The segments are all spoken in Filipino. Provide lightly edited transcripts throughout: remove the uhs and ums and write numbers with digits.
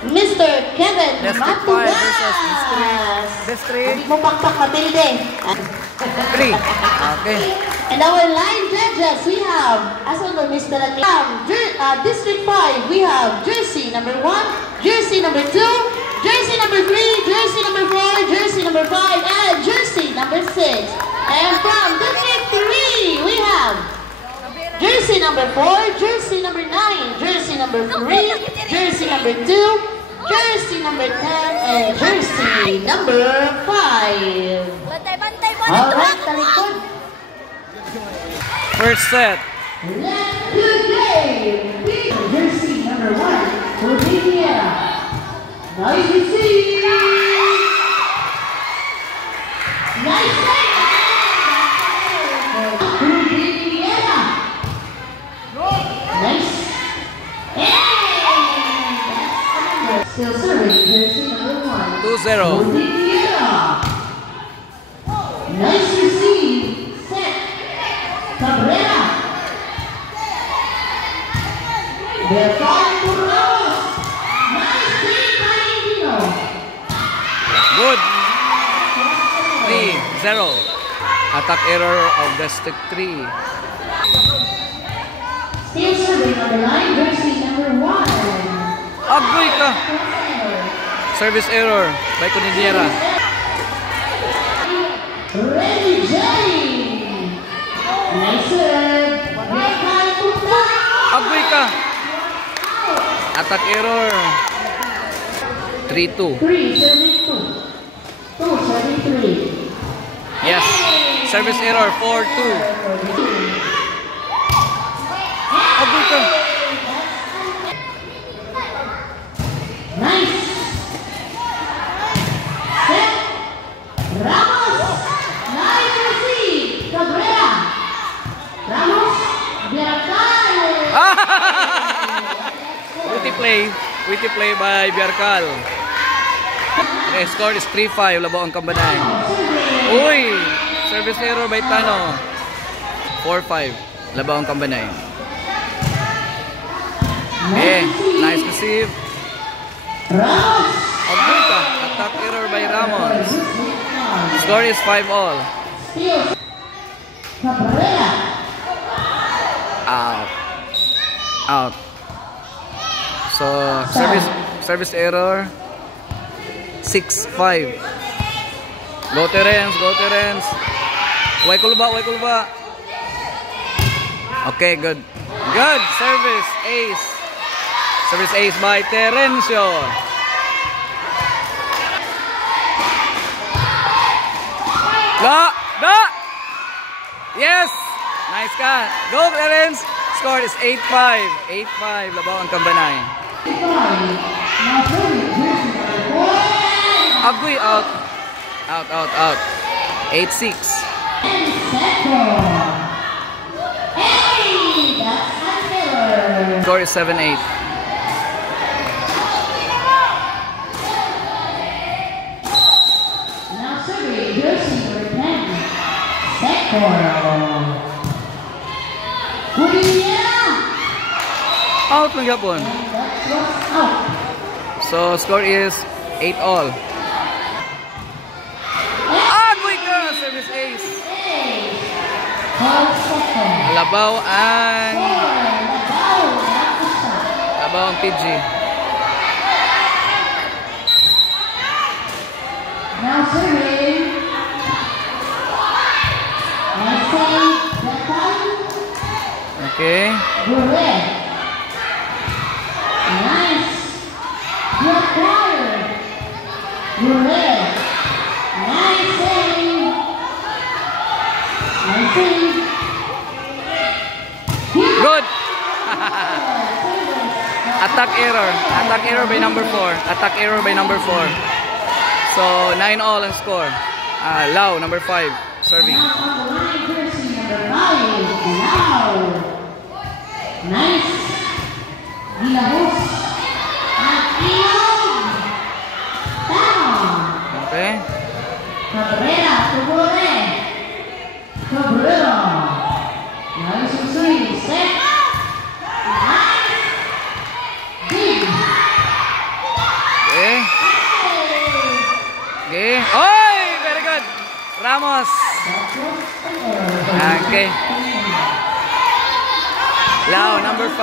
Mr. Kevin Matugas. District. Hindi mo pakpak matilde. 3. Okay. And our line judges, we have, as on Mr. District 5, we have jersey number 1, jersey number 2, jersey number 3, jersey number 4, jersey number 5, and jersey number 6. And from District 3, we have jersey number 4, jersey number 9, jersey number 3, jersey number 2, jersey number 10, and jersey number 5. Bantay-bantay mo. Alright, talikod. First set. Let's do game. Jersey number 1, Cordelia. Nice to see. Nice set. Cordelia. Nice. Still serving, jersey number 1. 2-0. Cordelia. Nice receive. Set. Cabrera. They're calling for Ramos. Nice save by Indino. Good. 3-0. Attack error of District 3. Still serving on the line, jersey number 1. Agoy ka. Service error by Cuniniera. Ready, Jerry. Nice serve. Agoy ka. Attack error. 3-2. 3, serving 2. 2, serving 3. Yes. Service error 4-2. Agoy ka. Nice. Set. Ramos. Nice receive. Cabrera. Ramos. Biarcal. Witty play by Biarcal. Okay, score is 3-5. Labo ang Kambanay. Uy! Service error by Tano. 4-5. Labo ang Kambanay. Okay, nice receive. Ramos. Agoy ka. Attack error by Ramos. Score is 5-all. Cabrera. Out. Out. So, service error 6-5. Go Terence, go Terence. Way kulba. Okay, good. Good service ace. Service ace by Terencio. Da! Yes! Nice ka. Go Terence. Score is 8-5. 8-5. Labaw ang Kambanay. Agoy out. Out. 8-6. Score is 7-8. Now serving jersey number 10. Sector. Out ng Japon. So score is 8-all. Agoy ka! Service ace. Labaw ang PG. Now serving. Okay. Nice. Good fire. Nice save. Good. Attack error by number 4. So 9-all ang score. Lau number 5 serving. Nice. Gilabos. Okay. Cabrera. Nice swing. Set. Nice. Big. Okay. Oy! Very good. Ramos. Okay. Lao, number 5.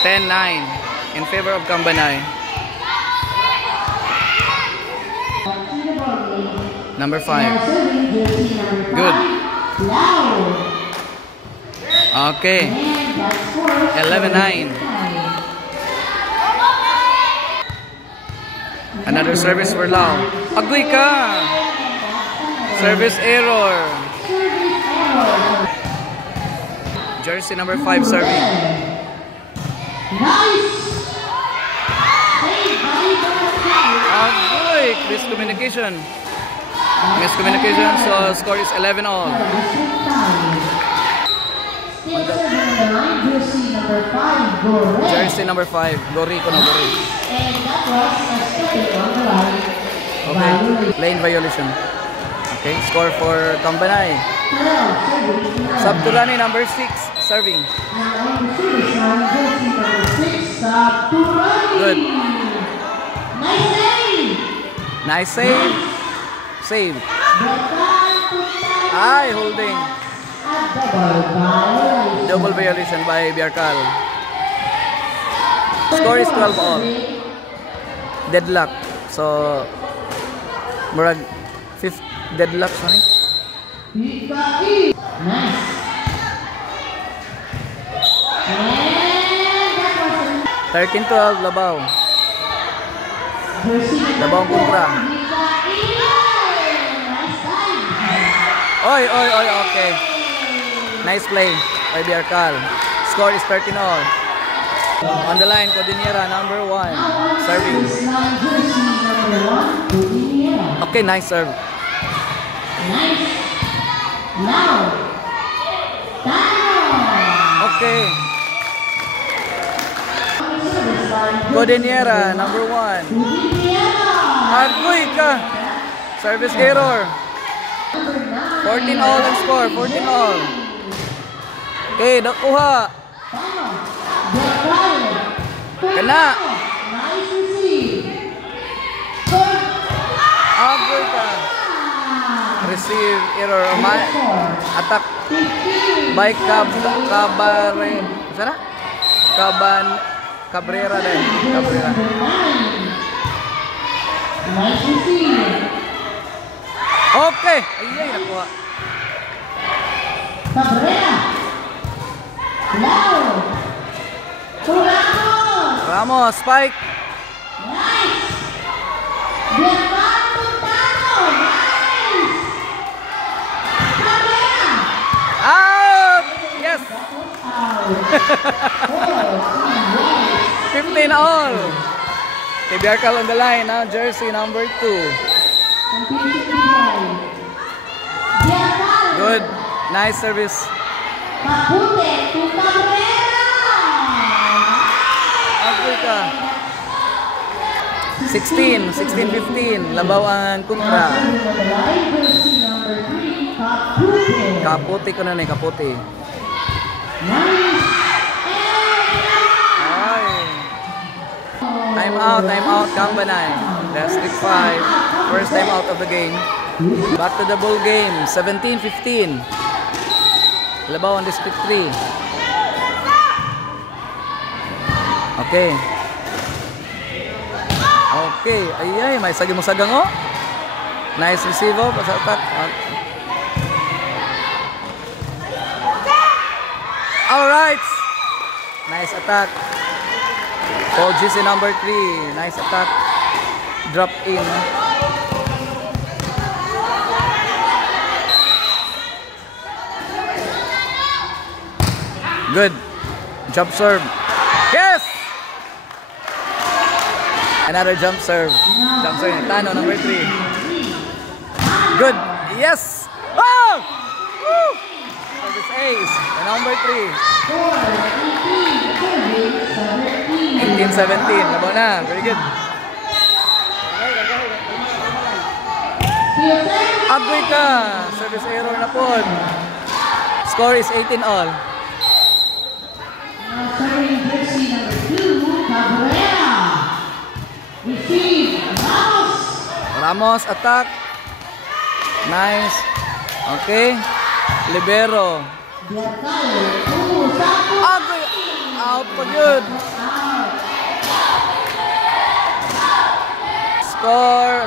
10-9 in favor of Cambanay. Number 5. Good. Okay. 11-9. Another service for Lao. Agoy ka! Service error. Jersey number 5 serving. Agoy! Miscommunication. Miscommunication, so score is 11-all. Jersey number 5, Gori Konogori. Okay, lane violation. Okay, score for Cambanay. Sabturani number 6, serving. Good. Nice save. Save. Ay, holding. Double violation by Biarcal. Score is 12-all. Deadlock. So, murag 5th deadlock, sorry. 13-12, Labaw. Labaw ang kontra. Oy, okay. Nice play by Biarcal. Score is 13-all. On the line, Codiniera, number 1. Serving. Okay, nice serve. Okay. Codiniera, number 1. Agoy ka! Service error. 14-all ang score, 14-all. Okay, nakuha. Kena. Agoy ka. Receive error. Attack by Cabare. Sana? Cabrera din. Cabrera. Okay. Ayay, nakuha. Cabrera. Ramos, spike. Nice. Biarcal Puntano. Nice. Cabrera. Out. Yes. 15-all. Okay, Biarcal on the line now. Jersey number 2. Good. Nice service. Kapute to Cabrera. Agoy ka. 16-15. Labaw ang kontra. Kaputi ko na na, kaputi. Ay. Time out, Cambanay. District 5. First time out of the game. Back to the ball game. 17-15. Labaw ang District 3. Okay. Okay. Ay, may sagi mo sagang o. Nice receive o. Pasatak. Alright. Nice attack. Paul GC number 3. Nice attack. Drop in. Good. Jump serve. Yes! Another jump serve. Jump serve. Tano, number 3. Good. Yes! Oh! Woo! Service ace. And number 3. 18-17. Labaw na. Very good. Agoy ka. Service error na po. Score is 18-all. Serving jersey number 2, Cabrera. Receive. Ramos. Ramos attack. Nice. Okay. Libero. Agoy. Out pa good.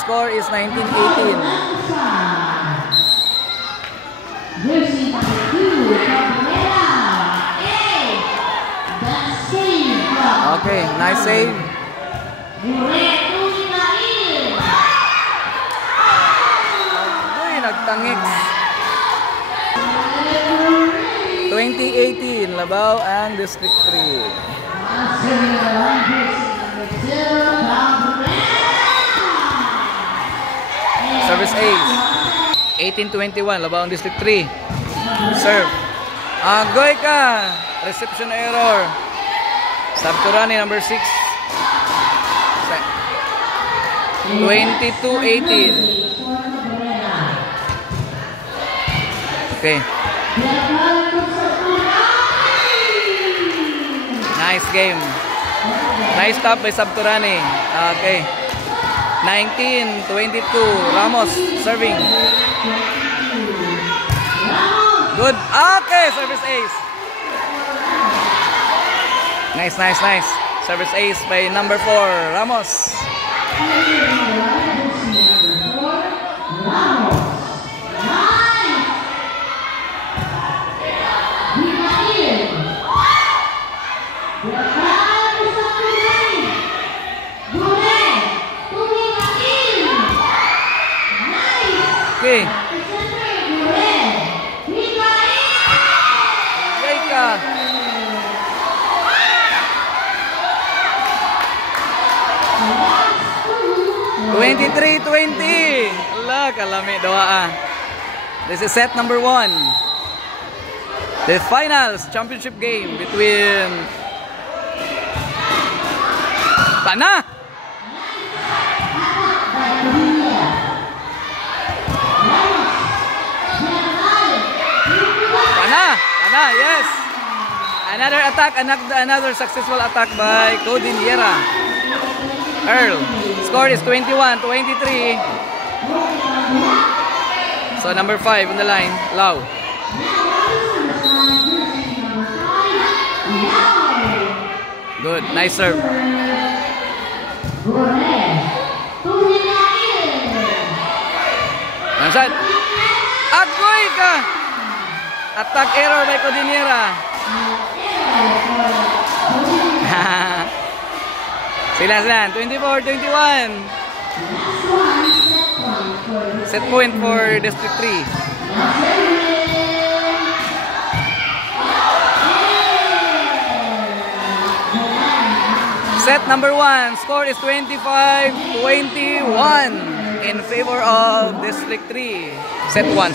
Score is 19-18. Jersey number 2, Cabrera. Hey! That's save. Okay, nice save. Uy, nagtangik. 2018, Labao and District 3. Service ace. 18-21, Labao and District 3. Serve. Agoy ka. Reception error. Sabturani number 6. 22-18. Okay. Nice game. Nice stop by Sabturani. Okay. 19-22. Ramos serving. Good. Okay, service ace. Nice. Service ace by number 4, Ramos. Okay. Yaika. (23-20). Allah, kalami doa. This is set number 1. The finals championship game between Pana. Pana, yes. Another attack, another successful attack by Codiniera. Earl. Score is 21-23. So number 5 on the line, Lau. Good, nice serve. Lansat. Agoy ka. Attack error by Codiniera. Sila 24-21. Set point for District 3. Set number 1. Score is 25-21 in favor of District 3. Set 1.